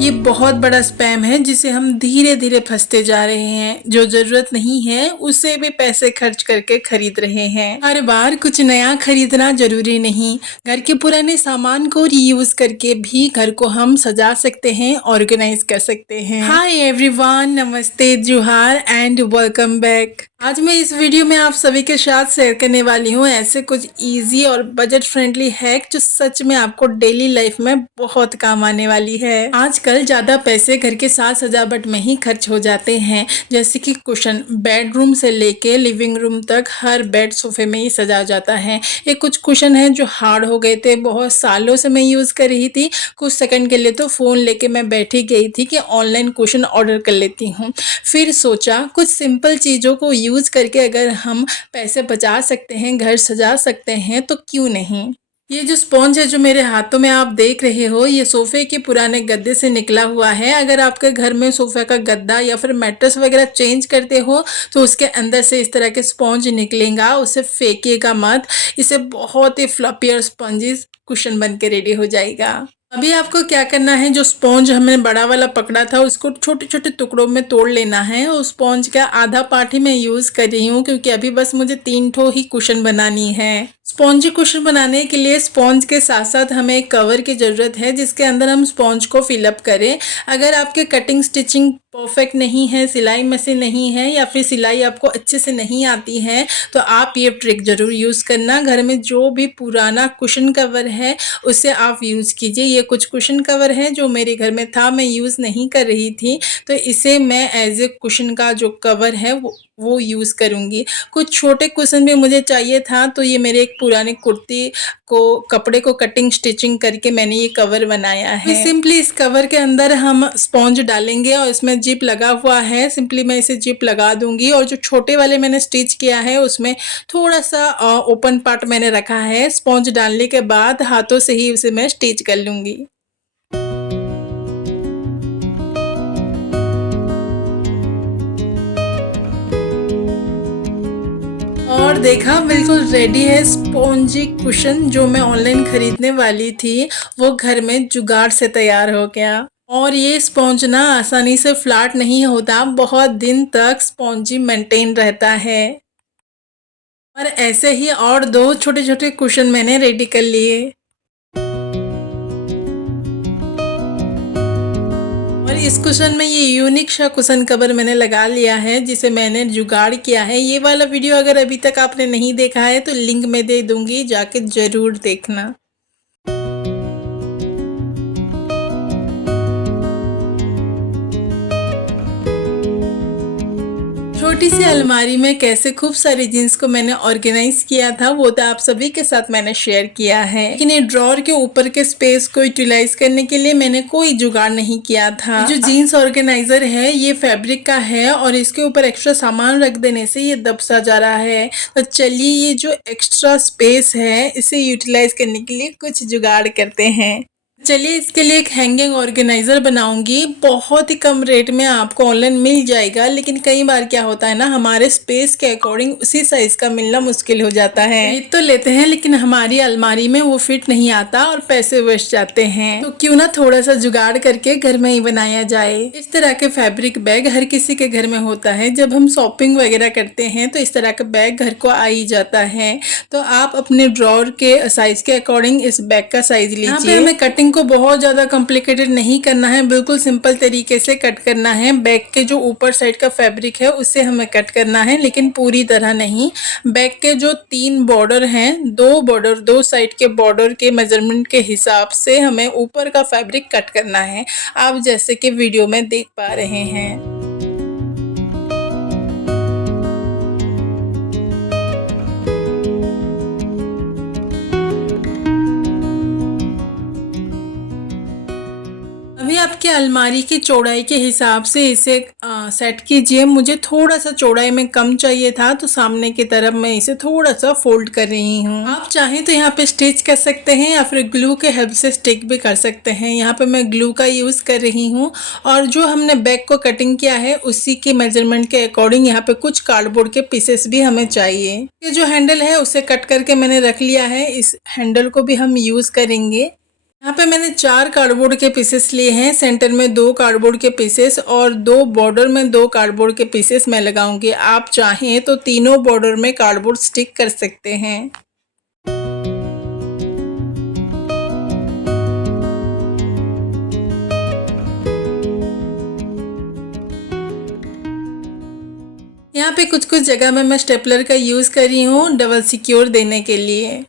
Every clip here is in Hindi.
ये बहुत बड़ा स्पैम है जिसे हम धीरे धीरे फंसते जा रहे हैं। जो जरूरत नहीं है उसे भी पैसे खर्च करके खरीद रहे हैं। हर बार कुछ नया खरीदना जरूरी नहीं, घर के पुराने सामान को रीयूज करके भी घर को हम सजा सकते हैं, ऑर्गेनाइज कर सकते हैं। हाय एवरीवन, नमस्ते, जुहार एंड वेलकम बैक। आज मैं इस वीडियो में आप सभी के साथ शेयर करने वाली हूँ ऐसे कुछ इजी और बजट फ्रेंडली हैक जो सच में आपको डेली लाइफ में बहुत काम आने वाली है। आजकल ज्यादा पैसे घर के साथ सजावट में ही खर्च हो जाते हैं, जैसे कि कुशन बेडरूम से लेके लिविंग रूम तक हर बेड सोफे में ही सजा जाता है। ये कुछ कुशन है जो हार्ड हो गए थे, बहुत सालों से मैं यूज कर रही थी। कुछ सेकंड के लिए तो फोन लेके मैं बैठी गई थी कि ऑनलाइन कुशन ऑर्डर कर लेती हूँ। फिर सोचा कुछ सिंपल चीजों को यूज करके अगर हम पैसे बचा सकते हैं, घर सजा सकते हैं, तो क्यों नहीं। ये जो स्पॉन्ज है जो मेरे हाथों में आप देख रहे हो, ये सोफे के पुराने गद्दे से निकला हुआ है। अगर आपके घर में सोफे का गद्दा या फिर मैट्रेस वगैरह चेंज करते हो तो उसके अंदर से इस तरह के स्पॉन्ज निकलेगा, उसे फेंकिएगा मत। इसे बहुत ही फ्लफी और स्पॉन्जी कुशन बन के रेडी हो जाएगा। अभी आपको क्या करना है, जो स्पॉन्ज हमने बड़ा वाला पकड़ा था उसको छोटे छोटे टुकड़ों में तोड़ लेना है। उस स्पॉन्ज का आधा पार्ट ही मैं यूज कर रही हूँ क्योंकि अभी बस मुझे 3 ठो ही कुशन बनानी है। स्पॉन्जी कुशन बनाने के लिए स्पॉन्ज के साथ साथ हमें एक कवर की ज़रूरत है जिसके अंदर हम स्पॉन्ज को फिलअप करें। अगर आपके कटिंग स्टिचिंग परफेक्ट नहीं है, सिलाई मशीन नहीं है या फिर सिलाई आपको अच्छे से नहीं आती है, तो आप ये ट्रिक ज़रूर यूज़ करना। घर में जो भी पुराना कुशन कवर है उसे आप यूज़ कीजिए। ये कुछ कुशन कवर है जो मेरे घर में था, मैं यूज़ नहीं कर रही थी, तो इसे मैं एज ए कुशन का जो कवर है वो यूज़ करूँगी। कुछ छोटे कुशन भी मुझे चाहिए था, तो ये मेरे एक पुरानी कुर्ती को कपड़े को कटिंग स्टिचिंग करके मैंने ये कवर बनाया है। सिंपली इस कवर के अंदर हम स्पॉन्ज डालेंगे और इसमें जिप लगा हुआ है, सिंपली मैं इसे जिप लगा दूंगी। और जो छोटे वाले मैंने स्टिच किया है उसमें थोड़ा सा ओपन पार्ट मैंने रखा है। स्पॉन्ज डालने के बाद हाथों से ही उसे मैं स्टिच कर लूंगी। और देखा, बिल्कुल रेडी है स्पॉन्जी कुशन जो मैं ऑनलाइन खरीदने वाली थी, वो घर में जुगाड़ से तैयार हो गया। और ये स्पॉन्ज ना आसानी से फ्लैट नहीं होता, बहुत दिन तक स्पॉन्जी मेंटेन रहता है। और ऐसे ही और 2 छोटे छोटे कुशन मैंने रेडी कर लिए। और इस कुशन में ये यूनिक सा कुशन कवर मैंने लगा लिया है जिसे मैंने जुगाड़ किया है। ये वाला वीडियो अगर अभी तक आपने नहीं देखा है तो लिंक मैं दे दूंगी, जाके जरूर देखना। छोटी सी अलमारी में कैसे खूब सारी जीन्स को मैंने ऑर्गेनाइज किया था वो तो आप सभी के साथ मैंने शेयर किया है, लेकिन ये ड्रॉर के ऊपर के स्पेस को यूटिलाइज करने के लिए मैंने कोई जुगाड़ नहीं किया था। जो जीन्स ऑर्गेनाइजर है ये फैब्रिक का है और इसके ऊपर एक्स्ट्रा सामान रख देने से ये दबसा जा रहा है। तो चलिए ये जो एक्स्ट्रा स्पेस है इसे यूटिलाइज करने के लिए कुछ जुगाड़ करते हैं। चलिए इसके लिए एक हैंगिंग ऑर्गेनाइजर बनाऊंगी। बहुत ही कम रेट में आपको ऑनलाइन मिल जाएगा, लेकिन कई बार क्या होता है ना, हमारे स्पेस के अकॉर्डिंग उसी साइज का मिलना मुश्किल हो जाता है। खरीद तो लेते हैं लेकिन हमारी अलमारी में वो फिट नहीं आता और पैसे वेस्ट जाते हैं। तो क्यों ना थोड़ा सा जुगाड़ करके घर में ही बनाया जाए। इस तरह के फैब्रिक बैग हर किसी के घर में होता है। जब हम शॉपिंग वगैरह करते हैं तो इस तरह का बैग घर को आ ही जाता है। तो आप अपने ड्रॉर के साइज के अकॉर्डिंग इस बैग का साइज लीजिए। यहाँ पे हमें कटिंग को बहुत ज्यादा कॉम्प्लिकेटेड नहीं करना है, बिल्कुल सिंपल तरीके से कट करना है। बैक के जो ऊपर साइड का फैब्रिक है उससे हमें कट करना है, लेकिन पूरी तरह नहीं। बैक के जो 3 बॉर्डर हैं, 2 बॉर्डर, 2 साइड के बॉर्डर के मेजरमेंट के हिसाब से हमें ऊपर का फैब्रिक कट करना है। आप जैसे कि वीडियो में देख पा रहे हैं। अभी आपकी अलमारी की चौड़ाई के हिसाब से इसे सेट कीजिए। मुझे थोड़ा सा चौड़ाई में कम चाहिए था तो सामने की तरफ मैं इसे थोड़ा सा फोल्ड कर रही हूँ। आप चाहें तो यहाँ पे स्टिच कर सकते हैं या फिर ग्लू के हेल्प से स्टिक भी कर सकते हैं। यहाँ पे मैं ग्लू का यूज़ कर रही हूँ। और जो हमने बैक को कटिंग किया है उसी के मेजरमेंट के अकॉर्डिंग यहाँ पे कुछ कार्डबोर्ड के पीसेस भी हमें चाहिए। ये जो हैंडल है उसे कट करके मैंने रख लिया है। इस हैंडल को भी हम यूज़ करेंगे। यहाँ पे मैंने 4 कार्डबोर्ड के पीसेस लिए हैं, सेंटर में 2 कार्डबोर्ड के पीसेस और 2 बॉर्डर में 2 कार्डबोर्ड के पीसेस मैं लगाऊंगी। आप चाहें तो तीनों बॉर्डर में कार्डबोर्ड स्टिक कर सकते हैं। यहाँ पे कुछ जगह में मैं स्टेपलर का यूज़ कर रही हूँ डबल सिक्योर देने के लिए।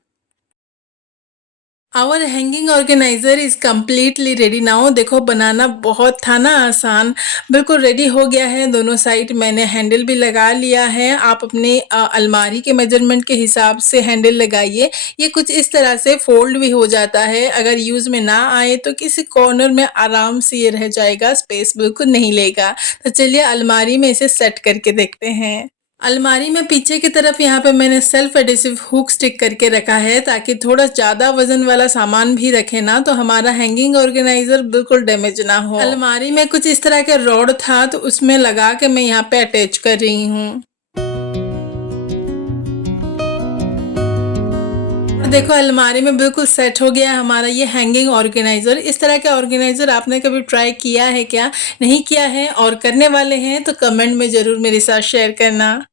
Our hanging organizer is completely ready now. देखो बनाना बहुत था ना आसान, बिल्कुल रेडी हो गया है। दोनों साइड मैंने हैंडल भी लगा लिया है। आप अपने अलमारी के मेजरमेंट के हिसाब से हैंडल लगाइए। ये कुछ इस तरह से फोल्ड भी हो जाता है। अगर यूज़ में ना आए तो किसी कॉर्नर में आराम से ये रह जाएगा, स्पेस बिल्कुल नहीं लेगा। तो चलिए अलमारी में इसे सेट करके देखते हैं। अलमारी में पीछे की तरफ यहाँ पे मैंने सेल्फ एडिसिव हुक स्टिक करके रखा है ताकि थोड़ा ज़्यादा वजन वाला सामान भी रखे ना तो हमारा हैंगिंग ऑर्गेनाइजर बिल्कुल डैमेज ना हो। अलमारी में कुछ इस तरह का रॉड था तो उसमें लगा के मैं यहाँ पे अटैच कर रही हूँ। देखो अलमारी में बिल्कुल सेट हो गया हमारा ये हैंगिंग ऑर्गेनाइज़र। इस तरह का ऑर्गेनाइज़र आपने कभी ट्राई किया है क्या? नहीं किया है और करने वाले हैं तो कमेंट में ज़रूर मेरे साथ शेयर करना।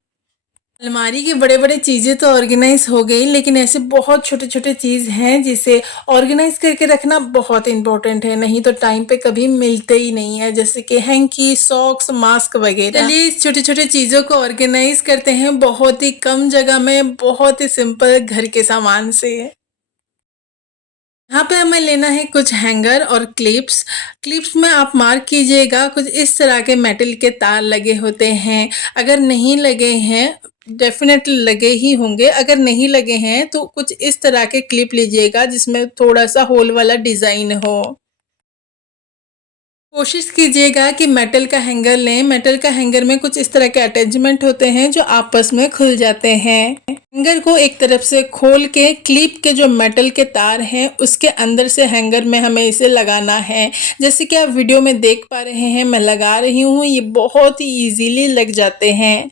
अलमारी की बड़े-बड़े चीज़ें तो ऑर्गेनाइज़ हो गई, लेकिन ऐसे बहुत छोटे-छोटे चीज़ हैं जिसे ऑर्गेनाइज़ करके रखना बहुत इम्पोर्टेंट है, नहीं तो टाइम पे कभी मिलते ही नहीं है, जैसे कि हैंकी, सॉक्स, मास्क वगैरह। चलिए इस छोटे-छोटे चीज़ों को ऑर्गेनाइज़ करते हैं बहुत ही कम जगह में, बहुत ही सिंपल घर के सामान से। यहाँ पे हमें लेना है कुछ हैंगर और क्लिप्स। क्लिप्स में आप मार्क कीजिएगा, कुछ इस तरह के मेटल के तार लगे होते हैं। अगर नहीं लगे हैं, डेफिनेटली लगे ही होंगे। अगर नहीं लगे हैं तो कुछ इस तरह के क्लिप लीजिएगा जिसमें थोड़ा सा होल वाला डिज़ाइन हो। कोशिश कीजिएगा कि मेटल का हैंगर लें। मेटल का हैंगर में कुछ इस तरह के अटैचमेंट होते हैं जो आपस में खुल जाते हैं। हैंगर को एक तरफ से खोल के क्लिप के जो मेटल के तार हैं उसके अंदर से हैंगर में हमें इसे लगाना है। जैसे कि आप वीडियो में देख पा रहे हैं मैं लगा रही हूँ, ये बहुत ही ईजीली लग जाते हैं।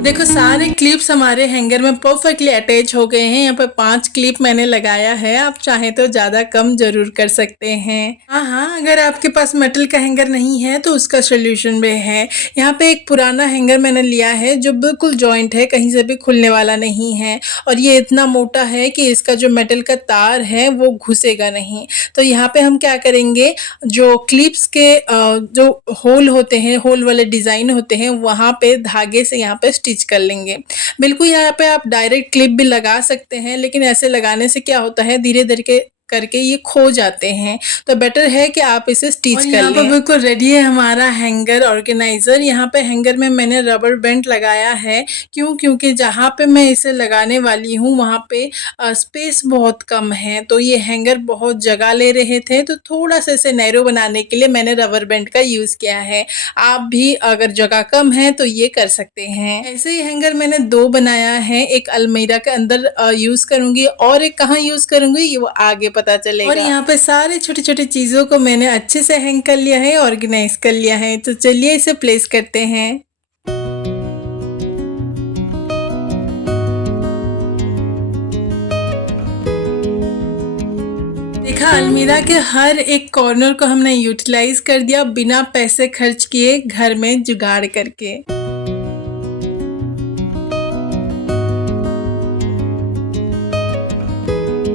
देखो सारे क्लिप्स हमारे हैंगर में परफेक्टली अटैच हो गए हैं। यहाँ पे 5 क्लिप मैंने लगाया है, आप चाहें तो ज़्यादा कम ज़रूर कर सकते हैं। हाँ, अगर आपके पास मेटल का हैंगर नहीं है तो उसका सोल्यूशन भी है। यहाँ पे एक पुराना हैंगर मैंने लिया है जो बिल्कुल जॉइंट है, कहीं से भी खुलने वाला नहीं है और ये इतना मोटा है कि इसका जो मेटल का तार है वो घुसेगा नहीं। तो यहाँ पे हम क्या करेंगे, जो क्लिप्स के जो होल होते हैं, होल वाले डिज़ाइन होते हैं, वहाँ पे धागे से यहाँ पे स्टिच कर लेंगे। बिल्कुल यहाँ पे आप डायरेक्ट क्लिप भी लगा सकते हैं, लेकिन ऐसे लगाने से क्या होता है धीरे-धीरे के करके ये खो जाते हैं, तो बेटर है कि आप इसे स्टिच कर लें। यहाँ पर बिल्कुल रेडी है हमारा हैंगर ऑर्गेनाइज़र। यहाँ पे हैंगर में मैंने रबर बैंड लगाया है। क्यों? क्योंकि जहाँ पे मैं इसे लगाने वाली हूँ वहाँ पे स्पेस बहुत कम है, तो ये हैंगर बहुत जगह ले रहे थे, तो थोड़ा सा इसे नैरो बनाने के लिए मैंने रबर बैंड का यूज़ किया है। आप भी अगर जगह कम है तो ये कर सकते हैं। ऐसे ही हैंगर मैंने 2 बनाया है, एक अलमीरा के अंदर यूज़ करूँगी और एक कहाँ यूज़ करूँगी ये वो आगे पता चलेगा। और यहाँ पे सारे छोटे-छोटे चीज़ों को मैंने अच्छे से हैंग कर लिया है, ऑर्गेनाइज़ कर लिया है। तो चलिए इसे प्लेस करते हैं। देखा अलमीरा के हर एक कॉर्नर को हमने यूटिलाइज कर दिया बिना पैसे खर्च किए, घर में जुगाड़ करके।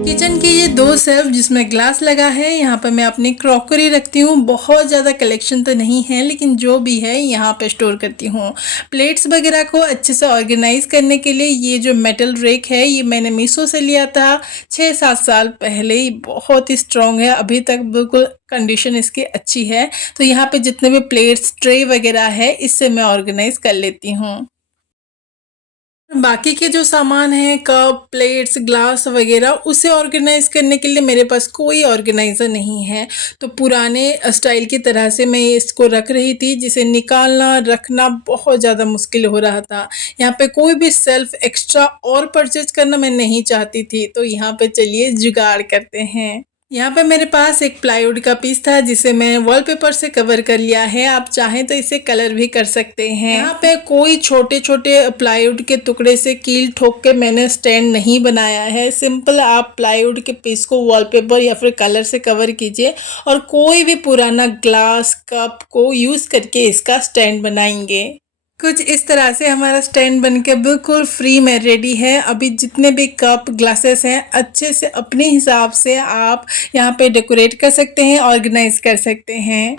किचन के ये 2 शेल्फ जिसमें ग्लास लगा है, यहाँ पे मैं अपनी क्रॉकरी रखती हूँ। बहुत ज़्यादा कलेक्शन तो नहीं है, लेकिन जो भी है यहाँ पे स्टोर करती हूँ। प्लेट्स वगैरह को अच्छे से ऑर्गेनाइज करने के लिए ये जो मेटल रेक है ये मैंने मीशो से लिया था 6-7 साल पहले। ये बहुत ही स्ट्रॉन्ग है, अभी तक बिल्कुल कंडीशन इसकी अच्छी है। तो यहाँ पे जितने भी प्लेट्स, ट्रे वगैरह है इससे मैं ऑर्गेनाइज कर लेती हूँ। बाकी के जो सामान हैं कप, प्लेट्स, ग्लास वगैरह उसे ऑर्गेनाइज़ करने के लिए मेरे पास कोई ऑर्गेनाइज़र नहीं है। तो पुराने स्टाइल की तरह से मैं इसको रख रही थी जिसे निकालना, रखना बहुत ज़्यादा मुश्किल हो रहा था। यहाँ पे कोई भी शेल्फ एक्स्ट्रा और परचेज़ करना मैं नहीं चाहती थी। तो यहाँ पे चलिए जुगाड़ करते हैं। यहाँ पे मेरे पास एक प्लाईवुड का पीस था जिसे मैं वॉलपेपर से कवर कर लिया है। आप चाहें तो इसे कलर भी कर सकते हैं। यहाँ पे कोई छोटे छोटे प्लाईवुड के टुकड़े से कील ठोक के मैंने स्टैंड नहीं बनाया है। सिंपल आप प्लाईवुड के पीस को वॉलपेपर या फिर कलर से कवर कीजिए और कोई भी पुराना ग्लास कप को यूज़ करके इसका स्टैंड बनाएंगे। कुछ इस तरह से हमारा स्टैंड बनके बिल्कुल फ्री में रेडी है। अभी जितने भी कप ग्लासेस हैं अच्छे से अपने हिसाब से आप यहाँ पे डेकोरेट कर सकते हैं, ऑर्गेनाइज कर सकते हैं।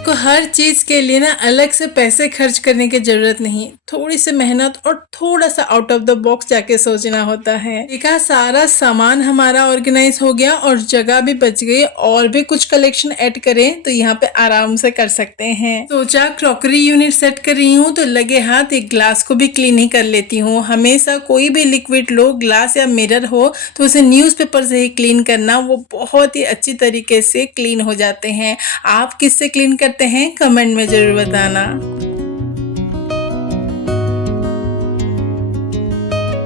को हर चीज़ के लिए ना अलग से पैसे खर्च करने की ज़रूरत नहीं, थोड़ी सी मेहनत और थोड़ा सा आउट ऑफ द बॉक्स जाके सोचना होता है। देखा, सारा सामान हमारा ऑर्गेनाइज हो गया और जगह भी बच गई। और भी कुछ कलेक्शन ऐड करें तो यहाँ पे आराम से कर सकते हैं। सोचा क्रॉकरी यूनिट सेट कर रही हूँ तो लगे हाथ एक ग्लास को भी क्लीन ही कर लेती हूँ। हमेशा कोई भी लिक्विड लो, ग्लास या मिरर हो, तो उसे न्यूज़पेपर से ही क्लीन करना, वो बहुत ही अच्छी तरीके से क्लीन हो जाते हैं। आप किससे क्लीन करते हैं कमेंट में जरूर बताना।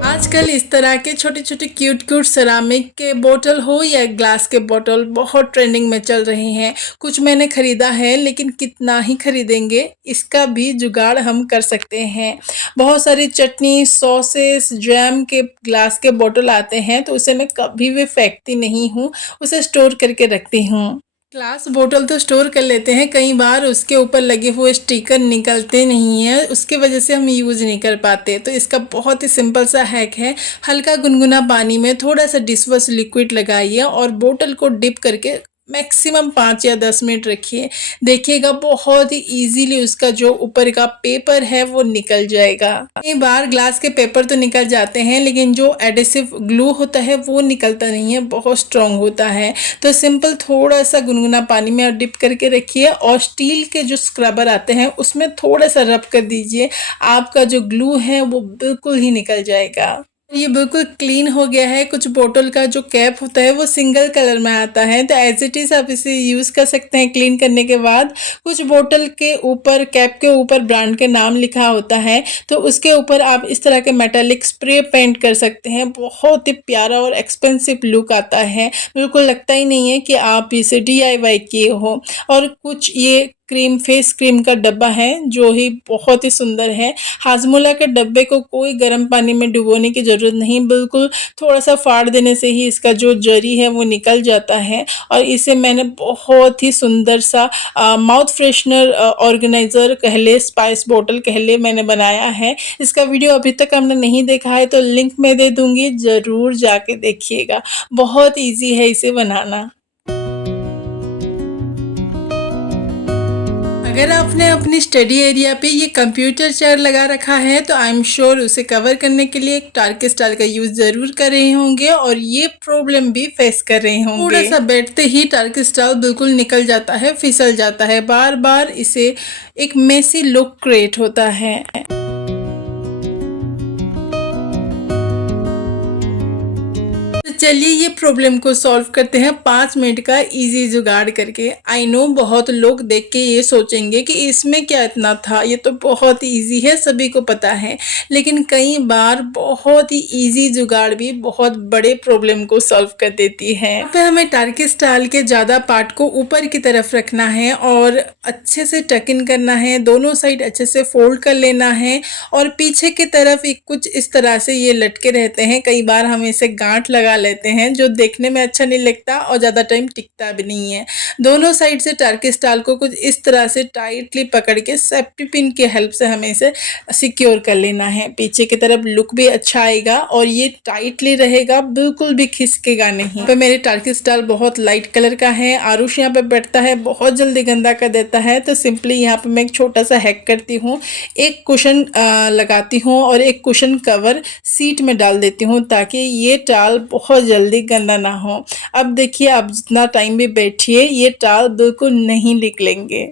आजकल इस तरह के छोटे छोटे क्यूट क्यूट सेरामिक के बोतल हो या ग्लास के बोतल बहुत ट्रेंडिंग में चल रहे हैं। कुछ मैंने खरीदा है लेकिन कितना ही खरीदेंगे, इसका भी जुगाड़ हम कर सकते हैं। बहुत सारी चटनी, सॉसेस, जैम के ग्लास के बोतल आते हैं तो उसे मैं कभी भी फेंकती नहीं हूँ, उसे स्टोर करके रखती हूँ। ग्लास बोतल तो स्टोर कर लेते हैं, कई बार उसके ऊपर लगे हुए स्टिकर निकलते नहीं है, उसके वजह से हम यूज़ नहीं कर पाते। तो इसका बहुत ही सिंपल सा हैक है, हल्का गुनगुना पानी में थोड़ा सा डिशवॉश लिक्विड लगाइए और बोतल को डिप करके मैक्सिमम 5 या 10 मिनट रखिए। देखिएगा बहुत ही इजीली उसका जो ऊपर का पेपर है वो निकल जाएगा। कई बार ग्लास के पेपर तो निकल जाते हैं लेकिन जो एडेसिव ग्लू होता है वो निकलता नहीं है, बहुत स्ट्रॉन्ग होता है। तो सिंपल थोड़ा सा गुनगुना पानी में डिप करके रखिए और स्टील के जो स्क्रबर आते हैं उसमें थोड़ा सा रब कर दीजिए, आपका जो ग्लू है वो बिल्कुल ही निकल जाएगा। ये बिल्कुल क्लीन हो गया है। कुछ बोतल का जो कैप होता है वो सिंगल कलर में आता है तो एज इट इज़ आप इसे यूज़ कर सकते हैं क्लीन करने के बाद। कुछ बोतल के ऊपर, कैप के ऊपर ब्रांड के नाम लिखा होता है तो उसके ऊपर आप इस तरह के मेटालिक स्प्रे पेंट कर सकते हैं। बहुत ही प्यारा और एक्सपेंसिव लुक आता है, बिल्कुल लगता ही नहीं है कि आप इसे DIY किए हो। और कुछ ये क्रीम, फेस क्रीम का डब्बा है जो ही बहुत ही सुंदर है। हाजमोला के डब्बे को कोई गर्म पानी में डुबोने की ज़रूरत नहीं, बिल्कुल थोड़ा सा फाड़ देने से ही इसका जो जरी है वो निकल जाता है। और इसे मैंने बहुत ही सुंदर सा माउथ फ्रेशनर ऑर्गेनाइज़र कह ले, स्पाइस बोतल कह ले, मैंने बनाया है। इसका वीडियो अभी तक हमने नहीं देखा है तो लिंक मैं दे दूँगी, ज़रूर जाके देखिएगा। बहुत ईजी है इसे बनाना। अगर आपने अपनी स्टडी एरिया पे ये कंप्यूटर चेयर लगा रखा है तो आई एम श्योर उसे कवर करने के लिए एक टार्क स्टाइल का यूज़ ज़रूर कर रहे होंगे और ये प्रॉब्लम भी फेस कर रहे होंगे। थोड़ा सा बैठते ही टार्क स्टाइल बिल्कुल निकल जाता है, फिसल जाता है, बार बार इसे एक मेसी लुक क्रिएट होता है। चलिए ये प्रॉब्लम को सॉल्व करते हैं 5 मिनट का इजी जुगाड़ करके। आई नो बहुत लोग देख के ये सोचेंगे कि इसमें क्या इतना था, ये तो बहुत ही ईजी है, सभी को पता है। लेकिन कई बार बहुत ही इजी जुगाड़ भी बहुत बड़े प्रॉब्लम को सॉल्व कर देती है। यहाँ पे हमें टार्क स्टाइल के ज़्यादा पार्ट को ऊपर की तरफ रखना है और अच्छे से टक इन करना है, दोनों साइड अच्छे से फोल्ड कर लेना है और पीछे की तरफ एक कुछ इस तरह से ये लटके रहते हैं। कई बार हम इसे गांठ लगा लेते हैं जो देखने में अच्छा नहीं लगता और ज़्यादा टाइम टिकता भी नहीं है। दोनों साइड से टार्क स्टाइल को कुछ इस तरह से टाइटली पकड़ के सेफ्टी पिन की हेल्प से हमें इसे सिक्योर कर लेना है। पीछे की तरफ लुक भी अच्छा आएगा और ये टाइटली रहेगा, बिल्कुल भी खिसकेगा नहीं। पे मेरे टार्क स्टाइल बहुत लाइट कलर का है, आरुष यहाँ पे बैठता है, बहुत जल्दी गंदा कर देता है। तो सिंपली यहाँ पे मैं एक छोटा सा हैक करती हूँ, एक कुशन लगाती हूँ और एक कुशन कवर सीट में डाल देती हूँ ताकि ये टाल बहुत जल्दी गंदा ना हो। अब देखिए, आप जितना टाइम भी बैठिए ये टाल बिल्कुल नहीं निकलेंगे।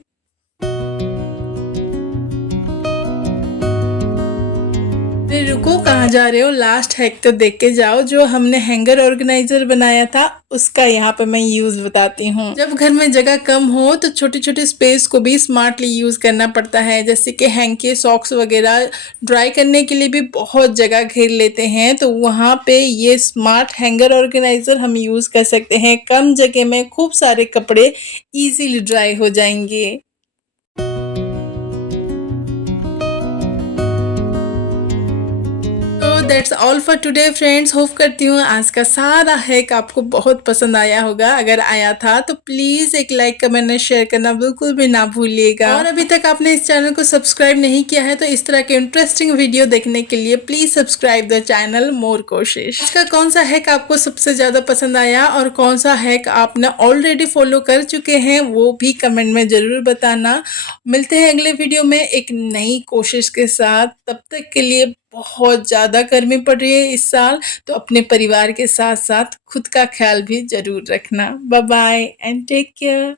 रुको, कहाँ जा रहे हो? लास्ट हैक तो देख के जाओ। जो हमने हैंगर ऑर्गेनाइजर बनाया था उसका यहाँ पे मैं यूज बताती हूँ। जब घर में जगह कम हो तो छोटे छोटे स्पेस को भी स्मार्टली यूज करना पड़ता है। जैसे कि हैंकी, सॉक्स वगैरह ड्राई करने के लिए भी बहुत जगह घेर लेते हैं, तो वहाँ पे ये स्मार्ट हैंगर ऑर्गेनाइजर हम यूज कर सकते हैं। कम जगह में खूब सारे कपड़े इजीली ड्राई हो जाएंगे। तो that's all for today friends. Hope करती हूँ आज का सारा हैक आपको बहुत पसंद आया होगा। अगर आया था तो प्लीज एक लाइक, कमेंट और शेयर करना बिल्कुल भी ना भूलिएगा। और अभी तक आपने इस चैनल को सब्सक्राइब नहीं किया है तो इस तरह के इंटरेस्टिंग वीडियो देखने के लिए प्लीज सब्सक्राइब द चैनल मोर कोशिश। इसका कौन सा हैक आपको सबसे ज्यादा पसंद आया और कौन सा हैक आपने ऑलरेडी फॉलो कर चुके हैं वो भी कमेंट में जरूर बताना। मिलते हैं अगले वीडियो में एक नई कोशिश के साथ। तब तक के लिए बहुत ज़्यादा गर्मी पड़ रही है इस साल, तो अपने परिवार के साथ साथ खुद का ख्याल भी जरूर रखना। Bye bye and take care.